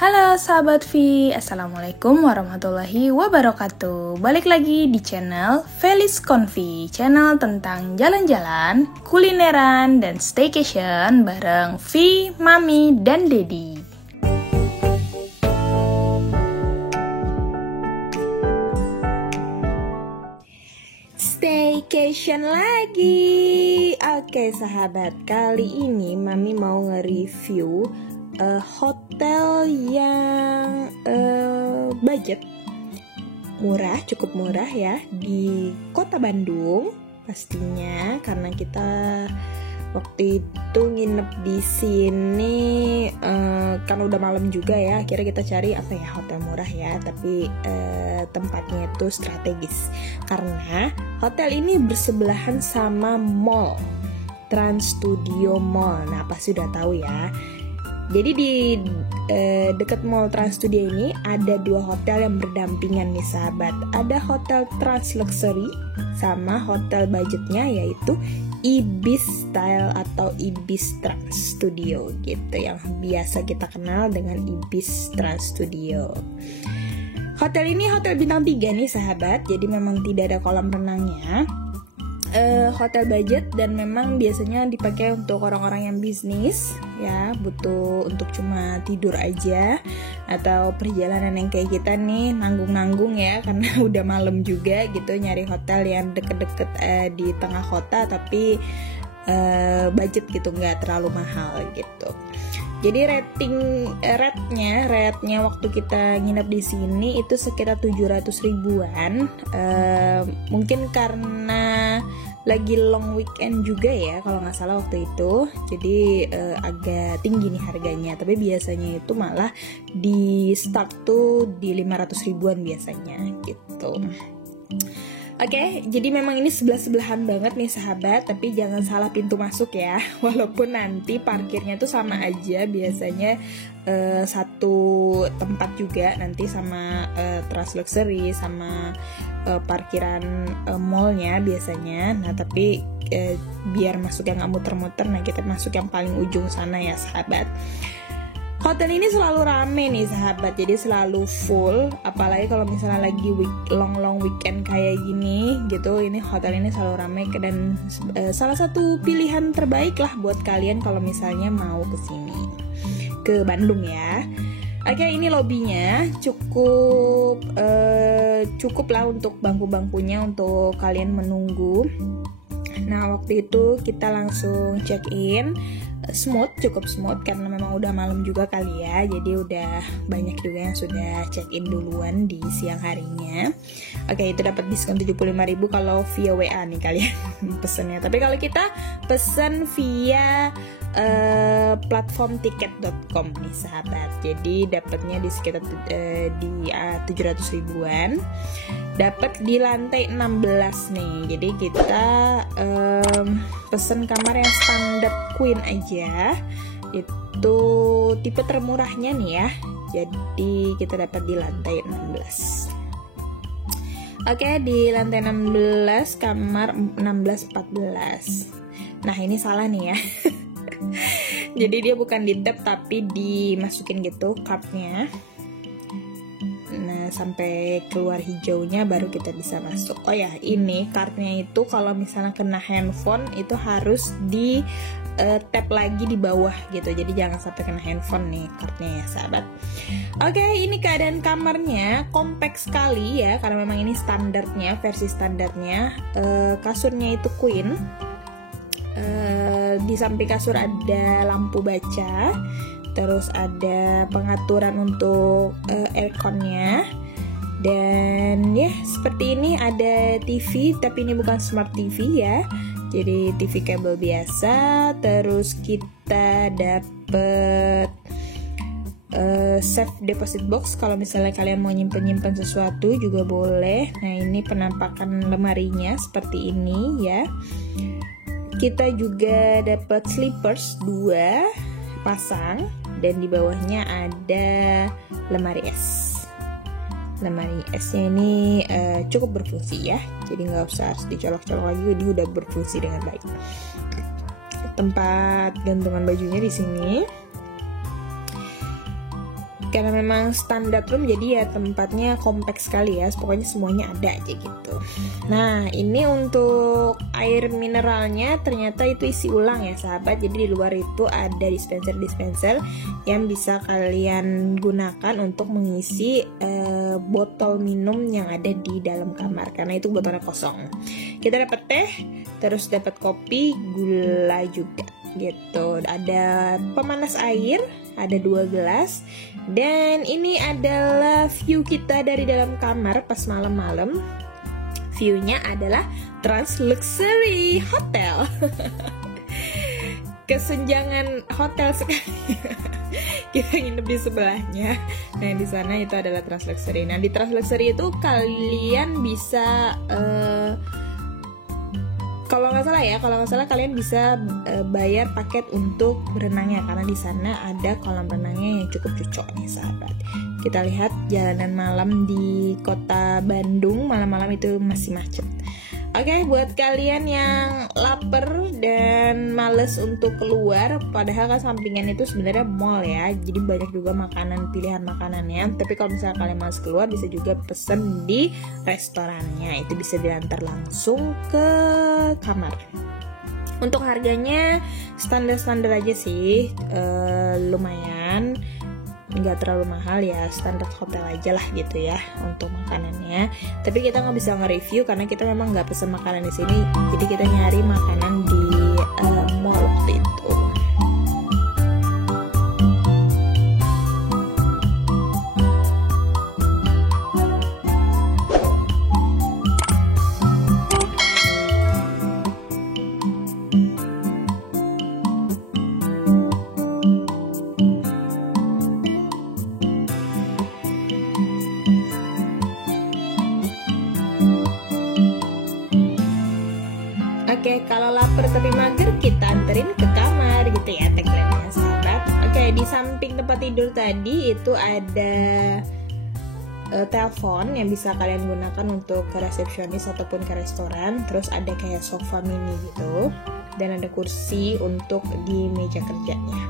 Halo sahabat V, Assalamualaikum warahmatullahi wabarakatuh. Balik lagi di channel Felis Convi, channel tentang jalan-jalan, kulineran, dan staycation bareng V, Mami, dan Dedi. Staycation lagi. Oke sahabat, kali ini Mami mau nge-review hotel yang budget murah, cukup murah ya, di kota Bandung pastinya, karena kita waktu itu nginep di sini kan udah malam juga ya. Akhirnya kita cari apa ya, hotel murah ya, tapi tempatnya itu strategis karena hotel ini bersebelahan sama mall, Trans Studio Mall. Nah pasti udah tahu ya. Jadi di dekat Mall Trans Studio ini ada dua hotel yang berdampingan nih sahabat. Ada hotel Trans Luxury sama hotel budgetnya, yaitu Ibis Style atau Ibis Trans Studio gitu, yang biasa kita kenal dengan Ibis Trans Studio. Hotel ini hotel bintang 3 nih sahabat, jadi memang tidak ada kolam renangnya. Hotel budget dan memang biasanya dipakai untuk orang-orang yang bisnis ya, butuh untuk cuma tidur aja atau perjalanan yang kayak kita nih, nanggung-nanggung ya karena udah malam juga gitu, nyari hotel yang deket-deket di tengah kota tapi budget gitu, nggak terlalu mahal gitu. Jadi rate-nya waktu kita nginep di sini itu sekitar 700 ribuan. Mungkin karena lagi long weekend juga ya kalau nggak salah waktu itu, jadi agak tinggi nih harganya. Tapi biasanya itu malah di start tuh di 500 ribuan biasanya gitu. Oke, jadi memang ini sebelah-sebelahan banget nih sahabat, tapi jangan salah pintu masuk ya. Walaupun nanti parkirnya tuh sama aja, biasanya satu tempat juga nanti sama Trans Luxury sama parkiran mallnya biasanya. Nah tapi biar masuk yang nggak muter-muter, nah kita masuk yang paling ujung sana ya sahabat. Hotel ini selalu rame nih sahabat, jadi selalu full, apalagi kalau misalnya lagi long weekend kayak gini gitu. Ini hotel ini selalu rame dan salah satu pilihan terbaik lah buat kalian kalau misalnya mau kesini ke Bandung ya. Oke, ini lobbynya cukup lah untuk bangku-bangkunya untuk kalian menunggu. Nah waktu itu kita langsung check in. Cukup smooth karena memang udah malam juga kali ya, jadi udah banyak juga yang sudah check in duluan di siang harinya. Oke, itu dapat diskon 75.000 kalau via WA nih kalian pesennya. Tapi kalau kita pesen via platform tiket.com nih sahabat, jadi dapatnya di sekitar di 700 ribuan. Dapat di lantai 16 nih. Jadi kita pesen kamar yang standar queen aja. Itu tipe termurahnya nih ya. Jadi kita dapat di lantai 16. Oke, di lantai 16 kamar 16-14. Nah, ini salah nih ya. Jadi dia bukan di tap tapi dimasukin gitu cardnya. Nah, sampai keluar hijaunya baru kita bisa masuk. Oh ya, ini kartunya itu kalau misalnya kena handphone itu harus di tap lagi di bawah gitu. Jadi jangan sampai kena handphone nih kartunya ya sahabat. Oke, ini keadaan kamarnya kompak sekali ya, karena memang ini standarnya, versi standarnya. Kasurnya itu queen. Di samping kasur ada lampu baca. Terus ada pengaturan untuk airconnya. Dan ya seperti ini, ada TV, tapi ini bukan smart TV ya. Jadi TV kabel biasa. Terus kita dapet safe deposit box kalau misalnya kalian mau nyimpen sesuatu juga boleh. Nah ini penampakan lemarinya seperti ini ya. Kita juga dapat slippers 2 pasang, dan di bawahnya ada lemari es. Lemari esnya ini cukup berfungsi ya, jadi nggak usah harus dicolok-colok lagi, ini udah berfungsi dengan baik. Tempat gantungan bajunya di sini. Karena memang standar room, jadi ya tempatnya kompleks sekali ya, pokoknya semuanya ada aja gitu. Nah, ini untuk air mineralnya ternyata itu isi ulang ya sahabat. Jadi di luar itu ada dispenser yang bisa kalian gunakan untuk mengisi botol minum yang ada di dalam kamar, karena itu botolnya kosong. Kita dapat teh, terus dapat kopi, gula juga gitu. Ada pemanas air, ada 2 gelas. Dan ini adalah view kita dari dalam kamar pas malam-malam. View-nya adalah Trans Luxury Hotel. Kesenjangan hotel sekali. Kita nginep di sebelahnya. Nah, di sana itu adalah Trans Luxury. Nah, di Trans Luxury itu kalian bisa kalau nggak salah kalian bisa bayar paket untuk berenangnya, karena di sana ada kolam renangnya yang cukup cocok nih sahabat. Kita lihat jalanan malam di kota Bandung malam-malam itu masih macet. Oke, buat kalian yang lapar dan males untuk keluar, padahal kan sampingan itu sebenarnya mall ya, jadi banyak juga pilihan makanannya. Tapi kalau misalnya kalian males keluar, bisa juga pesen di restorannya, itu bisa diantar langsung ke kamar. Untuk harganya standar-standar aja sih, lumayan, nggak terlalu mahal ya, standar hotel aja lah gitu ya untuk makanannya. Tapi kita nggak bisa nge-review karena kita memang nggak pesen makanan di sini, jadi kita nyari makanan di mall waktu itu. Oke, kalau lapar tapi mager, kita anterin ke kamar gitu ya tagline-nya sahabat. Oke, di samping tempat tidur tadi itu ada telepon yang bisa kalian gunakan untuk ke resepsionis ataupun ke restoran. Terus ada kayak sofa mini gitu, dan ada kursi untuk di meja kerjanya.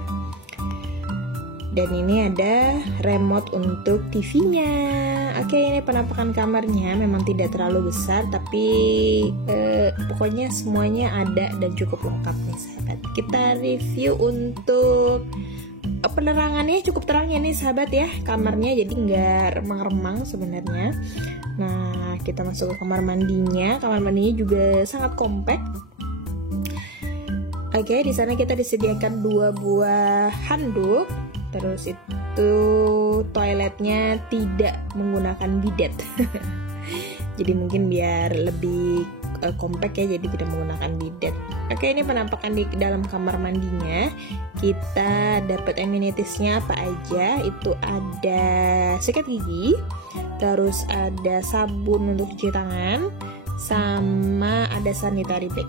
Dan ini ada remote untuk TV-nya. Oke, ini penampakan kamarnya memang tidak terlalu besar, tapi pokoknya semuanya ada dan cukup lengkap nih sahabat. Kita review untuk penerangannya, cukup terang ya nih sahabat ya kamarnya, jadi nggak remang-remang sebenarnya. Nah, kita masuk ke kamar mandinya. Kamar mandinya juga sangat kompak. Oke, di sana kita disediakan 2 buah handuk. Terus itu toiletnya tidak menggunakan bidet. Jadi mungkin biar lebih kompak ya, jadi tidak menggunakan bidet. Oke, ini penampakan di dalam kamar mandinya. Kita dapat amenities-nya apa aja? Itu ada sikat gigi, terus ada sabun untuk cuci tangan, sama ada sanitary bag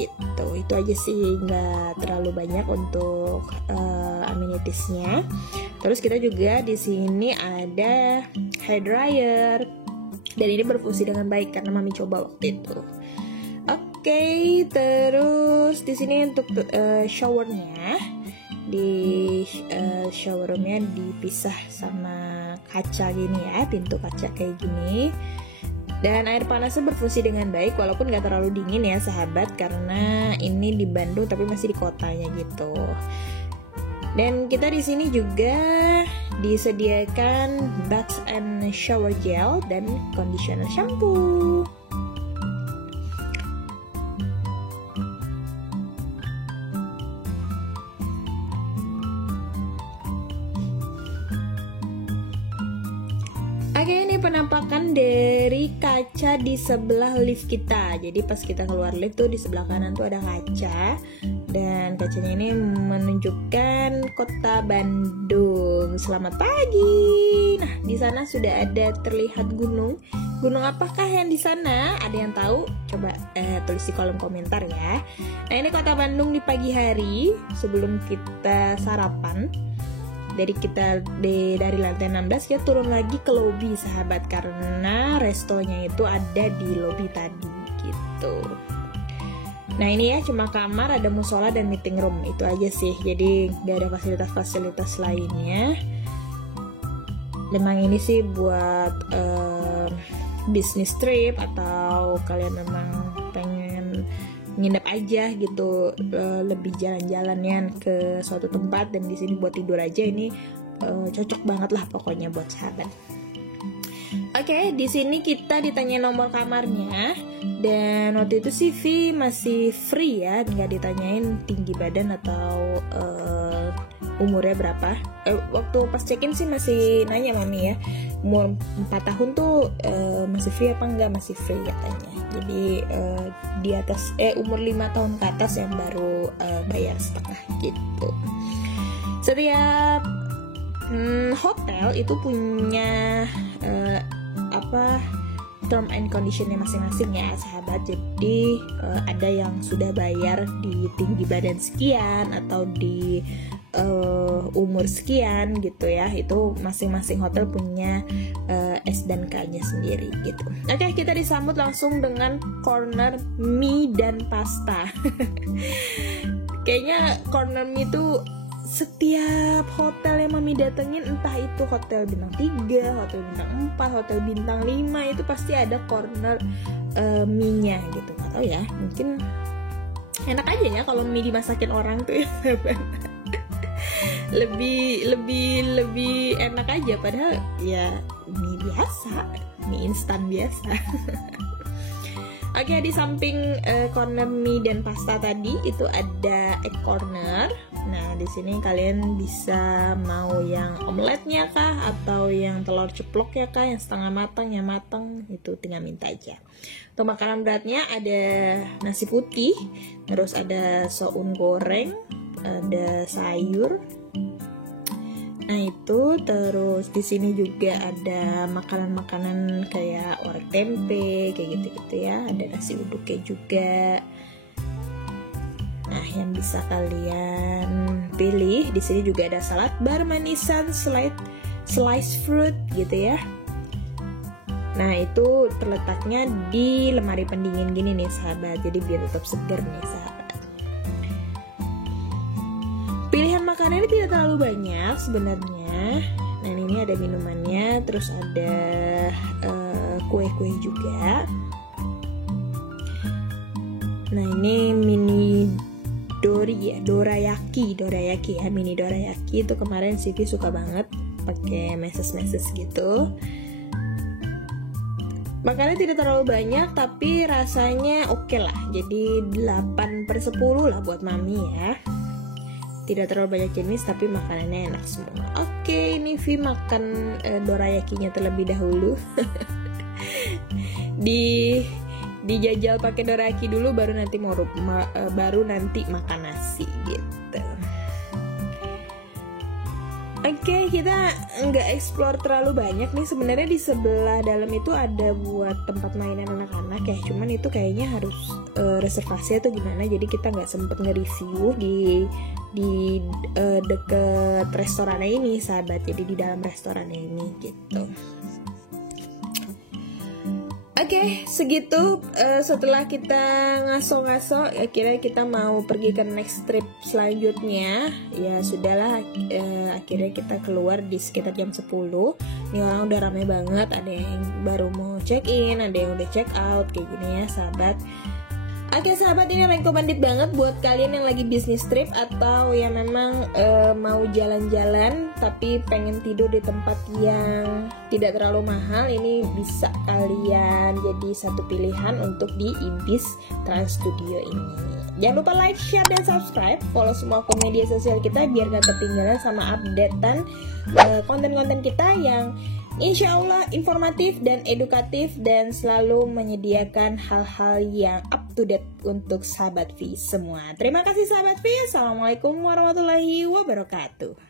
gitu. Itu aja sih, nggak terlalu banyak untuk amenities-nya. Terus kita juga di sini ada hair dryer, dan ini berfungsi dengan baik karena mami coba waktu itu. Oke, terus di sini untuk showernya, di shower roomnya dipisah sama kaca gini ya, pintu kaca kayak gini. Dan air panasnya berfungsi dengan baik walaupun gak terlalu dingin ya sahabat, karena ini di Bandung tapi masih di kotanya gitu. Dan kita di sini juga disediakan bath and shower gel dan conditioner shampoo. Oke, ini penampakan dari kaca di sebelah lift kita. Jadi pas kita keluar lift tuh di sebelah kanan tuh ada kaca, dan kacanya ini menunjukkan kota Bandung. Selamat pagi. Nah, di sana sudah ada terlihat gunung. Gunung apakah yang di sana? Ada yang tahu? Coba tulis di kolom komentar ya. Nah, ini kota Bandung di pagi hari sebelum kita sarapan. Dari lantai 16 kita turun lagi ke lobi sahabat, karena restonya itu ada di lobi tadi gitu. Nah, ini ya cuma kamar, ada musola dan meeting room, itu aja sih. Jadi gak ada fasilitas-fasilitas lainnya. memang ini sih buat business trip atau kalian memang pengen nginep aja gitu, lebih jalan-jalannya ke suatu tempat dan di sini buat tidur aja, ini cocok banget lah pokoknya buat sahabat. Oke, di sini kita ditanya nomor kamarnya dan waktu itu sih V masih free ya, nggak ditanyain tinggi badan atau umurnya berapa. Waktu pas check-in sih masih nanya mami ya, umur 4 tahun tuh masih free apa enggak, masih free katanya. Jadi di atas umur 5 tahun ke atas yang baru bayar setengah gitu. Setiap hotel itu punya term and conditionnya masing-masing ya sahabat. Jadi ada yang sudah bayar di tinggi badan sekian atau di umur sekian gitu ya. Itu masing-masing hotel punya S dan K-nya sendiri gitu. Oke, kita disambut langsung dengan corner mie dan pasta. Kayaknya corner mie itu setiap hotel yang mami datengin, entah itu hotel bintang 3, hotel bintang 4, hotel bintang 5, itu pasti ada corner mie-nya gitu. Gak tau ya, mungkin enak aja ya kalau mie dimasakin orang tuh ya. lebih enak aja, padahal ya mie biasa, mie instan biasa. Oke, di samping corner mie dan pasta tadi itu ada egg corner. Nah, di sini kalian bisa mau yang omeletnya kah atau yang telur ceploknya kah, yang setengah matang, yang matang, itu tinggal minta aja. Untuk makanan beratnya ada nasi putih, terus ada soun goreng, ada sayur. Nah itu, terus di sini juga ada makanan-makanan kayak orek tempe, kayak gitu-gitu ya. Ada nasi uduknya juga. Nah, yang bisa kalian pilih di sini juga ada salad bar manisan, slice fruit gitu ya. Nah, itu terletaknya di lemari pendingin gini nih sahabat. Jadi biar tetap segar nih sahabat. Pilihan makanannya tidak terlalu banyak sebenarnya. Nah, ini ada minumannya, terus ada kue-kue juga. Nah, ini mini dorayaki ya, mini dorayaki itu kemarin Siti suka banget pakai meses gitu. Makanannya tidak terlalu banyak tapi rasanya oke lah. Jadi 8/10 lah buat mami ya. Tidak terlalu banyak jenis tapi makanannya enak semua. Oke, ini Vi makan dorayakinya terlebih dahulu. Dijajal pakai dorayaki dulu, baru nanti makan nasi gitu. Oke, kita nggak explore terlalu banyak nih. Sebenarnya di sebelah dalam itu ada buat tempat mainan anak-anak ya, cuman itu kayaknya harus reservasi atau gimana. Jadi kita nggak sempet nge-review di deket restorannya ini sahabat. Jadi di dalam restorannya ini gitu. Oke, segitu setelah kita ngaso-ngaso, akhirnya kita mau pergi ke next trip selanjutnya. Ya sudahlah, akhirnya kita keluar di sekitar jam 10. Ini orang udah rame banget, ada yang baru mau check in, ada yang udah check out, kayak gini ya sahabat. Oke sahabat, ini recommended banget buat kalian yang lagi bisnis trip atau yang memang mau jalan-jalan tapi pengen tidur di tempat yang tidak terlalu mahal. Ini bisa kalian jadi satu pilihan untuk di Ibis Trans Studio ini. Jangan lupa like, share, dan subscribe. Follow semua akun media sosial kita biar gak ketinggalan sama updatean konten-konten kita yang insya Allah informatif dan edukatif dan selalu menyediakan hal-hal yang up to date untuk sahabat V semua. Terima kasih sahabat V. Assalamualaikum warahmatullahi wabarakatuh.